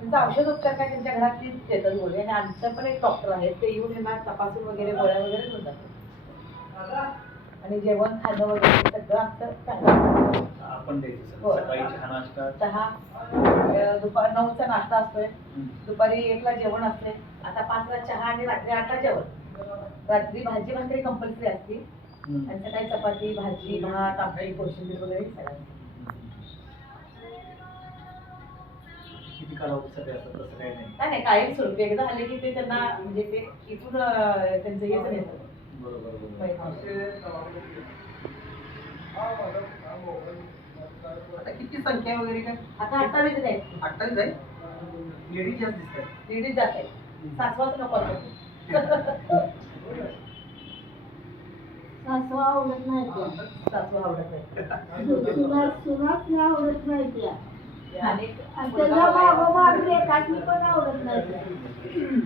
त्यांचा औषध उपचार काय त्यांच्या घरातलीच देतात गोळी आणि आमचं पण एक डॉक्टर आहेत. ते येऊन यांना तपासून वगैरे गोळ्या वगैरे देऊन जातात. आणि जेवण खाणं वगैरे सगळं आमचं चांगलं हो. चहा अं, दुपार नऊचा नाश्ता असतोय. दुपारी एकला जेवण असते आता पाचला चहा आणि रात्री आठला जेवण. रात्री भाजी भाकरी कंपल्सरी असते. आणि सकाळी चपाती भाजी भात आमटी कोशिंबीर वगैरे सगळं कालावधीसाठी असतं तसं काही नाही. नाही नाही कायम स्वरूपी एकदा आले की ते त्यांना म्हणजे ते इथून अं, त्यांचं बरोबर बरोबर आता किती संख्या आहे वगैरे काय? आता अठ्ठावीस आहेत. अठ्ठावीस आहे? लेडीज जास्त दिसत आहे लेडीज जात आहे सासवाच नको असतो. सासू आवडत नाही त्या सासू आवडत नाही. सुना नाही आवडत नाही त्या. आणि मागोमाग पण आवडत नाही.